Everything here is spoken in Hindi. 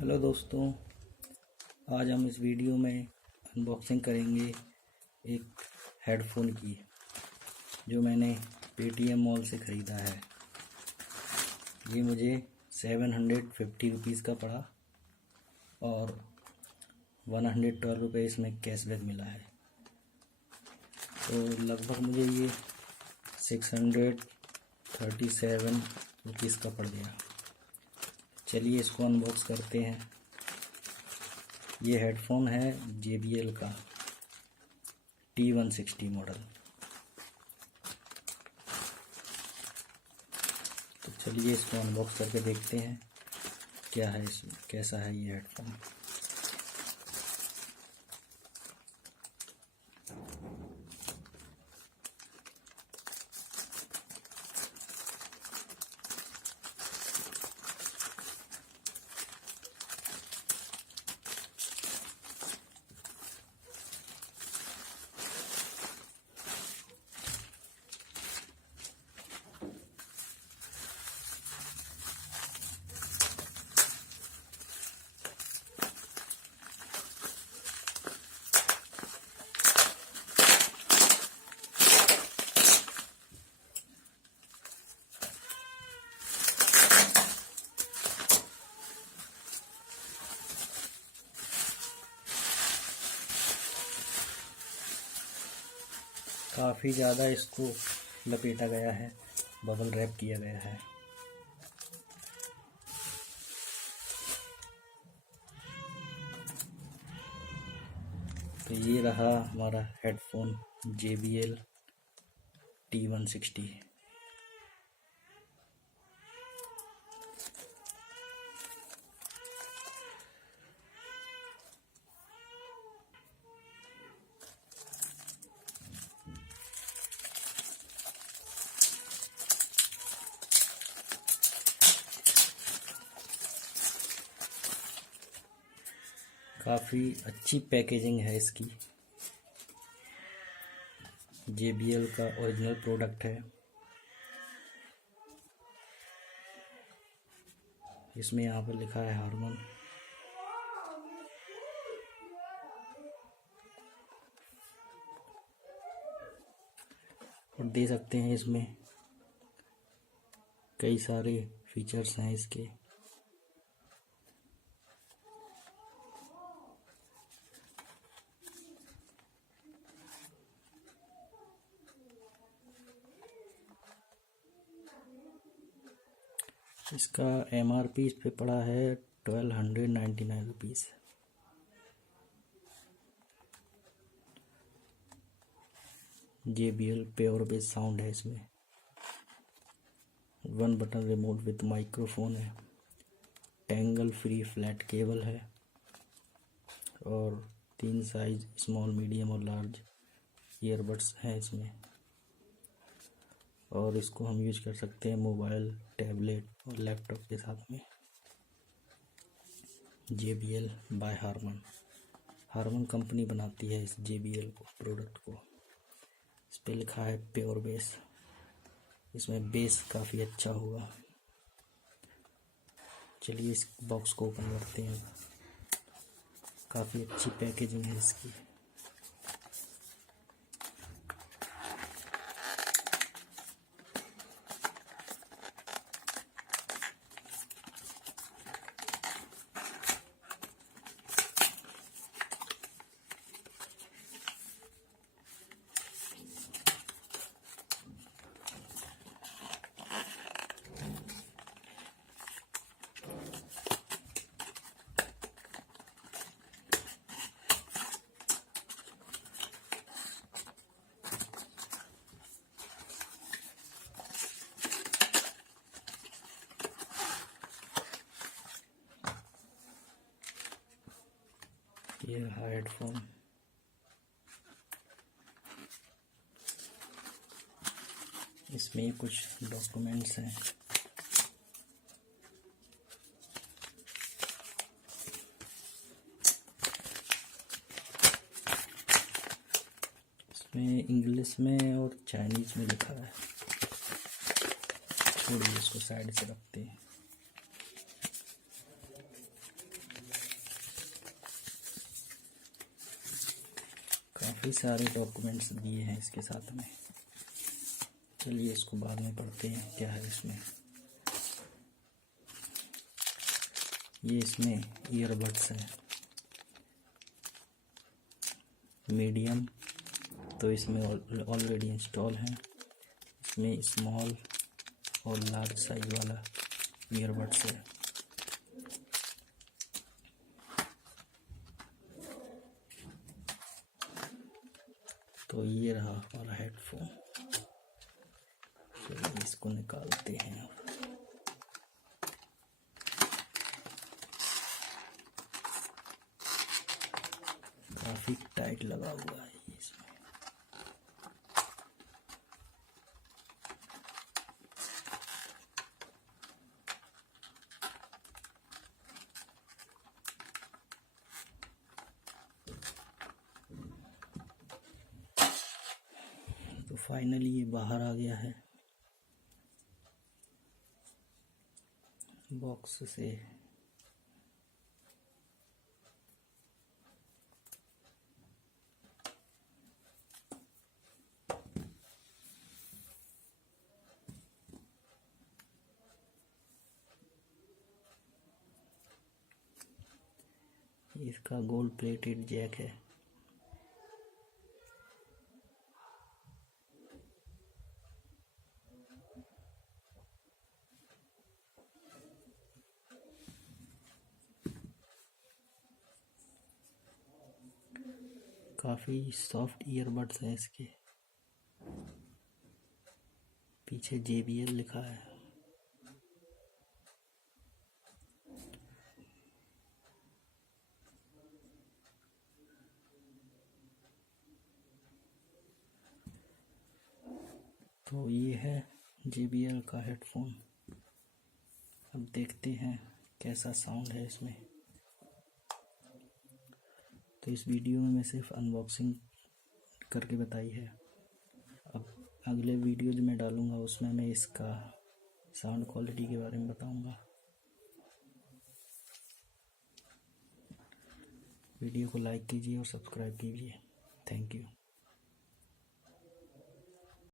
हेलो दोस्तों, आज हम इस वीडियो में अनबॉक्सिंग करेंगे एक हेडफोन की जो मैंने पेटीएम मॉल से ख़रीदा है। ये मुझे 750 रुपीज़ का पड़ा और 112 रुपये इसमें कैशबैक मिला है, तो लगभग मुझे ये 637 रुपीज़ का पड़ गया। चलिए इसको अनबॉक्स करते हैं। ये हेडफोन है JBL का T160 मॉडल। तो चलिए इसको अनबॉक्स करके देखते हैं क्या है इसमें, कैसा है ये हेडफोन। काफ़ी ज़्यादा इसको लपेटा गया है, बबल रैप किया गया है। तो ये रहा हमारा हेडफोन JBL T160। काफ़ी अच्छी पैकेजिंग है इसकी। JBL का ओरिजिनल प्रोडक्ट है। इसमें यहाँ पर लिखा है हारमन। और दे सकते हैं इसमें कई सारे फीचर्स हैं इसके। इसका MRP इस पे पड़ा है 1299 rupees. JBL pure base sound है इसमें। 1 बटन रिमोट विद माइक्रोफोन है। टेंगल फ्री फ्लैट केबल है और 3 साइज स्मॉल, मीडियम और लार्ज ईयरबड्स हैं इसमें। और इसको हम यूज कर सकते हैं मोबाइल, टैबलेट और लैपटॉप के साथ में। JBL बाय हारमन कंपनी बनाती है इस JBL को, प्रोडक्ट को। इस पे लिखा है प्योर बेस। इसमें बेस काफ़ी अच्छा होगा। चलिए इस बॉक्स को ओपन करते हैं। काफ़ी अच्छी पैकेजिंग है इसकी। ये रहा हेडफोन। इसमें कुछ डॉक्यूमेंट्स हैं। इसमें इंग्लिश में और चाइनीज में लिखा है। छोड़िए, इसको साइड से रखते हैं। काफ़ी सारे डॉक्यूमेंट्स दिए हैं इसके साथ में। चलिए इसको बाद में पढ़ते हैं क्या है इसमें। ये इसमें ईयरबड्स है, मीडियम तो इसमें ऑलरेडी इंस्टॉल है। इसमें स्मॉल और लार्ज साइज वाला ईयरबड्स है। तो ये रहा हमारा हेडफोन। चलिए इसको निकालते हैं अब। काफी टाइट लगा हुआ है इसमें। तो फाइनली ये बाहर आ गया है बॉक्स से। इसका गोल्ड प्लेटेड जैक है। काफ़ी सॉफ्ट ईयरबड्स हैं इसके। पीछे JBL लिखा है। तो ये है JBL का हेडफोन। अब देखते हैं कैसा साउंड है इसमें। तो इस वीडियो में मैं सिर्फ अनबॉक्सिंग करके बताई है। अब अगले वीडियो जो मैं डालूँगा उसमें मैं इसका साउंड क्वालिटी के बारे में बताऊँगा। वीडियो को लाइक कीजिए और सब्सक्राइब कीजिए। Thank you.